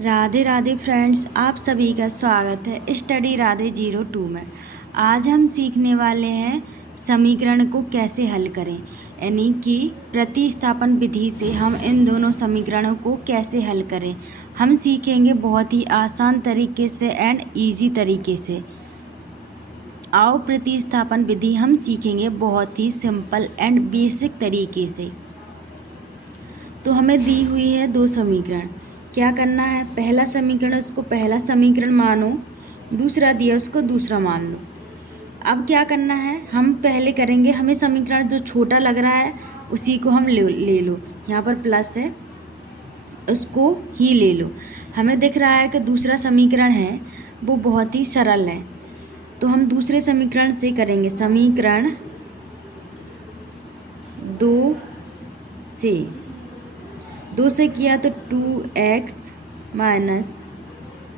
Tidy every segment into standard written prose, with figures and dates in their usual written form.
Radhe Radhe friends, आप सभी का स्वागत है स्टडी राधे 02 में। आज हम सीखने वाले हैं समीकरण को कैसे हल करें, यानी कि प्रतिस्थापन विधि से हम इन दोनों समीकरणों को कैसे हल करें। हम सीखेंगे बहुत ही आसान तरीके से एंड इजी तरीके से। आओ प्रतिस्थापन विधि हम सीखेंगे बहुत ही सिंपल एंड बेसिक तरीके से। तो हमें दी हुई है दो समीकरण। क्या करना है, पहला समीकरण उसको पहला समीकरण मानो, दूसरा दिया उसको दूसरा मान लो। अब क्या करना है, हम पहले करेंगे, हमें समीकरण जो छोटा लग रहा है उसी को हम ले लो। यहाँ पर प्लस है, उसको ही ले लो। हमें दिख रहा है कि दूसरा समीकरण है वो बहुत ही सरल है, तो हम दूसरे समीकरण से करेंगे। समीकरण 2 से किया तो 2x माइनस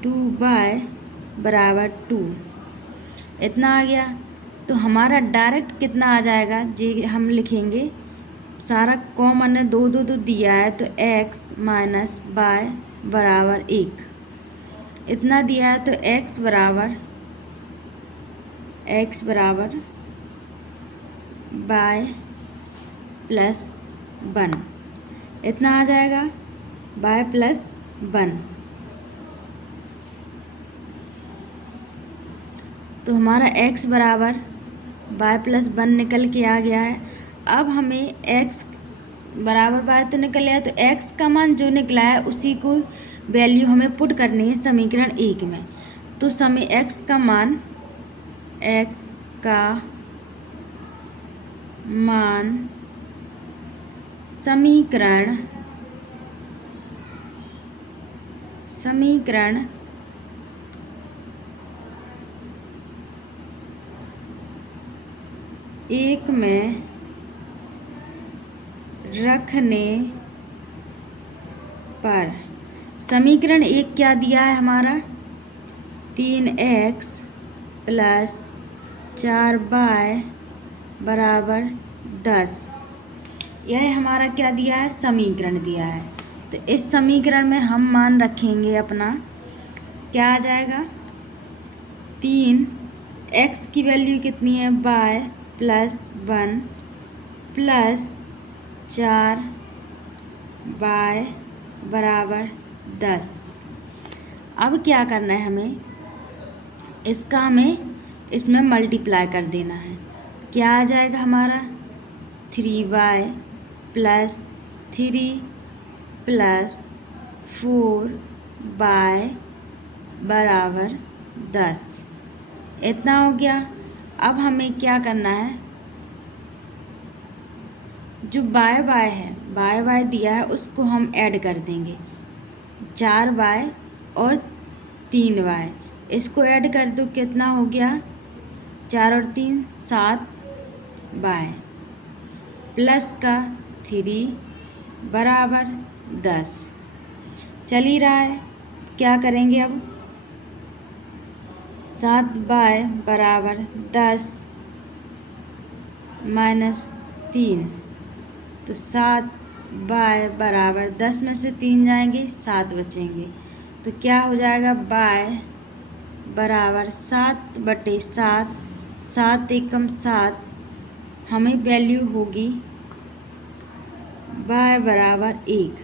2y बराबर 2 इतना आ गया। तो हमारा डायरेक्ट कितना आ जाएगा, जी हम लिखेंगे सारा कॉमन है, 2 2 2 दिया है तो x माइनस y बराबर 1 इतना दिया है। तो x बराबर y प्लस 1 इतना आ जाएगा, y प्लस 1। तो हमारा x बराबर y प्लस 1 निकल के आ गया है। अब हमें x बराबर y तो निकल आया, तो x का मान जो निकला है उसी को वैल्यू हमें पुट करनी है समीकरण 1 में। तो x का मान समीकरण 1 में रखने पर समीकरण 1 क्या दिया है हमारा, 3x प्लस 4y बराबर 10। यह हमारा क्या दिया है, समीकरण दिया है। तो इस समीकरण में हम मान रखेंगे अपना, क्या आ जाएगा, 3x की वैल्यू कितनी है, y प्लस 1 प्लस 4y बराबर 10। अब क्या करना है, हमें इसमें मल्टीप्लाई कर देना है। क्या आ जाएगा हमारा, 3y प्लस 3 प्लस 4y बराबर 10 इतना हो गया। अब हमें क्या करना है, जो y दिया है उसको हम ऐड कर देंगे, 4y और 3y इसको ऐड कर दो, कितना हो गया, 4 और 3 7y प्लस का 3 बराबर 10 चल ही रहा है। क्या करेंगे अब, 7y बराबर 10 माइनस 3, तो 7y बराबर 10 में से 3 जाएंगे 7 बचेंगे। तो क्या हो जाएगा, y बराबर 7/7, 7 एकम 7, हमें वैल्यू होगी y बराबर 1।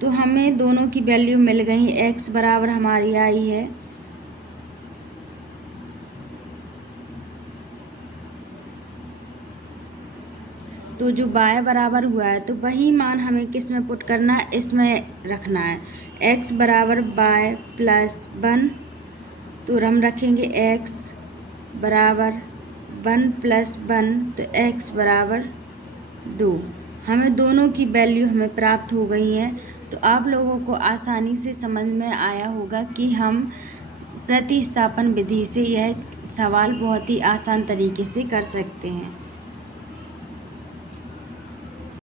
तो हमें दोनों की वैल्यू मिल गई। x बराबर हमारी आई है तो जो y बराबर हुआ है तो वही मान हमें किस में पुट करना है, इसमें रखना है। x बराबर y प्लस 1, तो हम रखेंगे x बराबर 1 प्लस 1, तो x बराबर 2। हमें दोनों की वैल्यू हमें प्राप्त हो गई है। तो आप लोगों को आसानी से समझ में आया होगा कि हम प्रतिस्थापन विधि से यह सवाल बहुत ही आसान तरीके से कर सकते हैं।